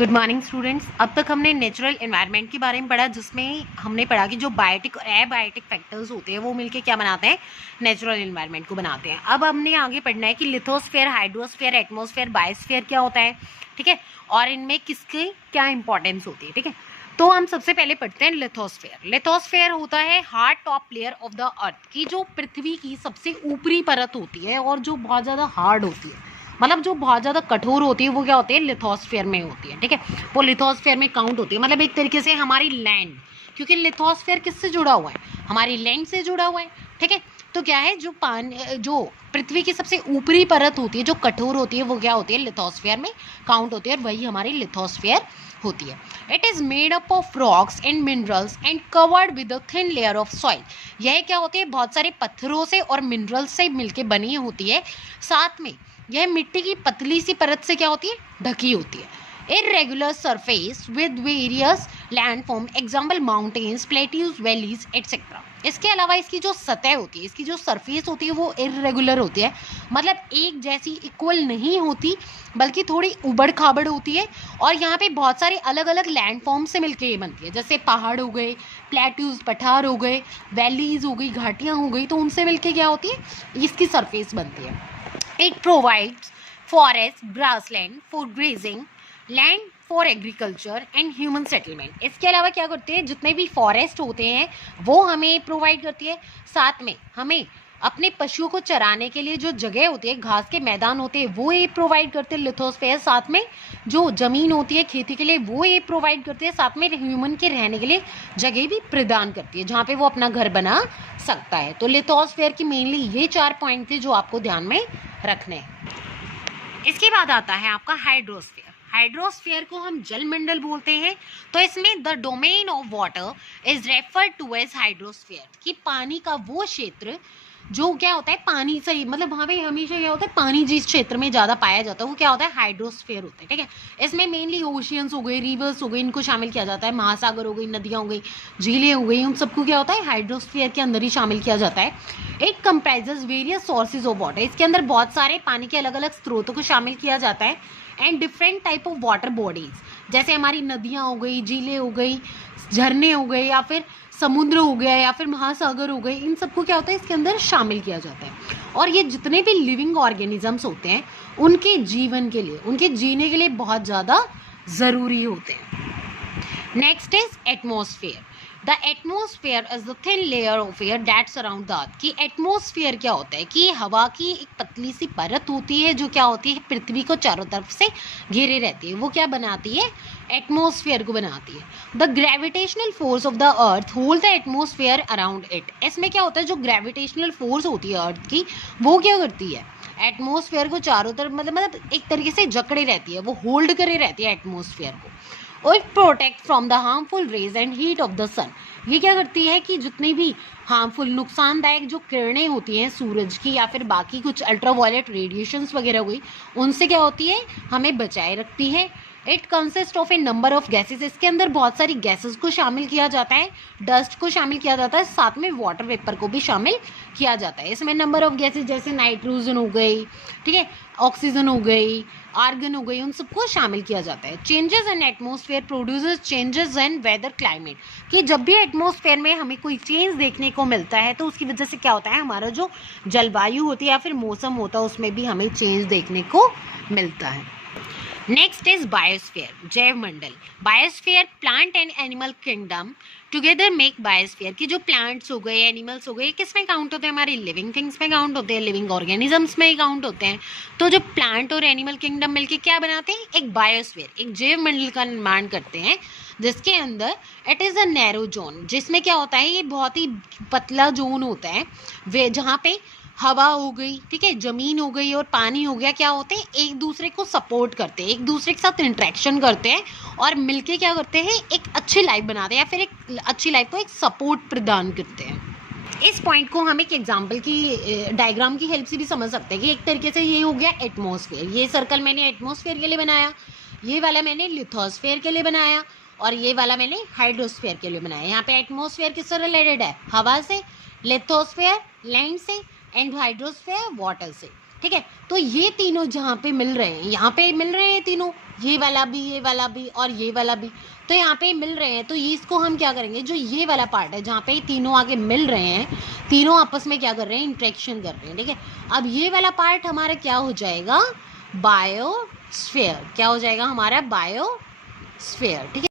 Good morning students. अब तक हमने नेचुरल एनवायरनमेंट के बारे में पढ़ा, जिसमें हमने पढ़ा कि जो बायोटिक और एबायोटिक फैक्टर्स होते हैं वो मिलके क्या बनाते हैं, नेचुरल एनवायरनमेंट को बनाते हैं। अब हमने आगे पढ़ना है कि लिथोस्फेयर, हाइड्रोस्फेयर, एटमॉस्फेयर, बायोस्फेयर क्या होता है, ठीक है, और इनमें किसकी क्या इंपॉर्टेंस होती है, ठीक है। तो हम सबसे पहले पढ़ते हैं लिथोस्फेयर। लिथोस्फेयर होता है hard top layer of the earth की, जो पृथ्वी की सबसे ऊपरी परत होती है और जो बहुत ज़्यादा हार्ड होती है, मतलब जो बहुत ज़्यादा कठोर होती है, वो क्या होती है, लिथोस्फेयर में होती है, ठीक है। वो लिथोस्फेयर में काउंट होती है, मतलब एक तरीके से हमारी लैंड, क्योंकि लिथोस्फेयर किससे जुड़ा हुआ है, हमारी लैंड से जुड़ा हुआ है, ठीक है। तो क्या है, जो पृथ्वी की सबसे ऊपरी परत होती है, जो कठोर होती है, वो क्या होती है, लिथोस्फेयर में काउंट होती है, और वही हमारी लिथोस्फेयर होती है। It is made up of rocks and minerals and covered with a thin layer of soil. यह क्या होती है, बहुत सारे पत्थरों से और मिनरल्स से मिलकर बनी होती है, साथ में यह मिट्टी की पतली सी परत से क्या होती है, ढकी होती है। Irregular surface with various landform, example mountains, plateaus, valleys etcetera. इसके अलावा इसकी जो सतह होती है, इसकी जो सरफेस होती है, वो इरेगुलर होती है, मतलब एक जैसी इक्वल नहीं होती, बल्कि थोड़ी उबड़ खाबड़ होती है। और यहाँ पे बहुत सारे अलग अलग लैंडफॉर्म से मिलकर ये बनती है, जैसे पहाड़ हो गए, प्लेट्यूज पठार हो गए, वैलीज हो गई, घाटियाँ हो गई, तो उनसे मिलकर क्या होती है, इसकी सरफेस बनती है। It provides forest, grassland for grazing, land for agriculture and human settlement। इसके अलावा क्या करते हैं, जितने भी फॉरेस्ट होते हैं वो हमें प्रोवाइड करती है, साथ में हमें अपने पशुओं को चराने के लिए जो जगह होती है, घास के मैदान होते हैं, वो ये प्रोवाइड करते हैं लिथोस्फेयर। साथ में जो जमीन होती है खेती के लिए, वो ये प्रोवाइड करते हैं, साथ में ह्यूमन के रहने के लिए जगह भी प्रदान करती है, जहाँ पे वो अपना घर बना सकता है। तो लिथोस्फेयर की मेनली ये 4 पॉइंट थे जो आपको ध्यान में रखने हैं। इसके बाद आता है आपका हाइड्रोस्फेयर। हाइड्रोस्फेयर को हम जलमंडल बोलते हैं। तो इसमें the domain of water is referred to as hydrosphere, कि पानी का वो क्षेत्र जो क्या होता है, पानी से ही, मतलब वहाँ पे हमेशा क्या होता है, पानी जिस क्षेत्र में ज़्यादा पाया जाता है वो क्या होता है, हाइड्रोस्फेयर होता है, ठीक है। इसमें मेनली ओशियंस हो गए, रिवर्स हो गए, इनको शामिल किया जाता है, महासागर हो गई, नदियाँ हो गई, झीलें हो गई, उन सबको क्या होता है, हाइड्रोस्फेयर के अंदर ही शामिल किया जाता है। It comprises various sources of water. इसके अंदर बहुत सारे पानी के अलग अलग स्रोतों को शामिल किया जाता है, and different type of water bodies, जैसे हमारी नदियाँ हो गई, झीलें हो गई, झरने हो गए, या फिर समुद्र हो गया, या फिर महासागर हो गए, इन सबको क्या होता है, इसके अंदर शामिल किया जाता है। और ये जितने भी लिविंग ऑर्गेनिजम्स होते हैं, उनके जीवन के लिए, उनके जीने के लिए बहुत ज़्यादा ज़रूरी होते हैं। Next is atmosphere. The atmosphere is the thin layer of air that surround the earth. कि एटमॉस्फेयर क्या होता है, कि हवा की एक पतली सी परत होती है, जो क्या होती है, पृथ्वी को चारों तरफ से घेरे रहती है, वो क्या बनाती है, एटमॉस्फेयर को बनाती है। The gravitational force of the earth hold the atmosphere around it. इसमें क्या होता है, जो ग्रेविटेशनल फोर्स होती है अर्थ की, वो क्या करती है, एटमॉस्फेयर को चारों तरफ, मतलब एक तरीके से जकड़े रहती है, वो होल्ड करे रहती है एटमॉस्फेयर को। और protect from the harmful rays and heat of the sun. ये क्या करती है कि जितनी भी हार्मफुल, नुकसानदायक जो किरणें होती हैं सूरज की, या फिर बाकी कुछ अल्ट्रावायलेट रेडिएशंस वगैरह हुई, उनसे क्या होती है, हमें बचाए रखती है। It consist of A number of gases. इसके अंदर बहुत सारी गैसेस को शामिल किया जाता है, डस्ट को शामिल किया जाता है, साथ में वाटर वेपर को भी शामिल किया जाता है। इसमें नंबर ऑफ गैसेस जैसे नाइट्रोजन हो गई, ठीक है, ऑक्सीजन हो गई, आर्गन हो गई, उन सबको शामिल किया जाता है। Changes in atmosphere produces changes in weather climate. कि जब भी एटमॉस्फेयर में हमें कोई चेंज देखने को मिलता है, तो उसकी वजह से क्या होता है, हमारा जो जलवायु होती है या फिर मौसम होता है, उसमें भी हमें चेंज देखने को मिलता है। नेक्स्ट इज बायोस्फीयर, जैव मंडल। Biosphere plant and animal kingdom together make biosphere. की जो प्लांट्स हो गए, एनिमल्स हो गए, किस में काउंट होते हैं, हमारी लिविंग थिंग्स में काउंट होते हैं, लिविंग ऑर्गेनिजम्स में ही काउंट होते हैं। तो जो प्लांट और एनिमल किंगडम मिलके क्या बनाते हैं, एक बायोस्फीयर, एक जैव मंडल का निर्माण करते हैं, जिसके अंदर it is a narrow zone, जिसमें क्या होता है, ये बहुत ही पतला जोन होता है, वे जहाँ पे हवा हो गई, ठीक है, जमीन हो गई और पानी हो गया, क्या होते हैं, एक दूसरे को सपोर्ट करते हैं, एक दूसरे के साथ इंटरेक्शन करते हैं, और मिलके क्या करते हैं, एक अच्छी लाइफ बनाते हैं, या फिर एक अच्छी लाइफ को एक सपोर्ट प्रदान करते हैं। इस पॉइंट को हम एक एग्जाम्पल की डायग्राम की हेल्प से भी समझ सकते हैं, कि एक तरीके से ये हो गया एटमॉस्फेयर। ये सर्कल मैंने एटमॉस्फेयर के लिए बनाया, ये वाला मैंने लिथोस्फेयर के लिए बनाया, और ये वाला मैंने हाइड्रोस्फेयर के लिए बनाया। यहाँ पे एटमॉस्फेयर किससे रिलेटेड है, हवा से, लिथोस्फेयर लैंड से, एंड हाइड्रोस्फेयर वाटर से, ठीक है। तो ये तीनों जहाँ पे मिल रहे हैं, यहाँ पे मिल रहे हैं तीनों, ये वाला भी, ये वाला भी और ये वाला भी, तो यहाँ पे मिल रहे हैं। तो ये इसको हम क्या करेंगे, जो ये वाला पार्ट है जहाँ पे तीनों आगे मिल रहे हैं, तीनों आपस में क्या कर रहे हैं, इंट्रैक्शन कर रहे हैं, ठीक है। अब ये वाला पार्ट हमारा क्या हो जाएगा, बायोस्फीयर। क्या हो जाएगा हमारा, बायोस्फीयर, ठीक है।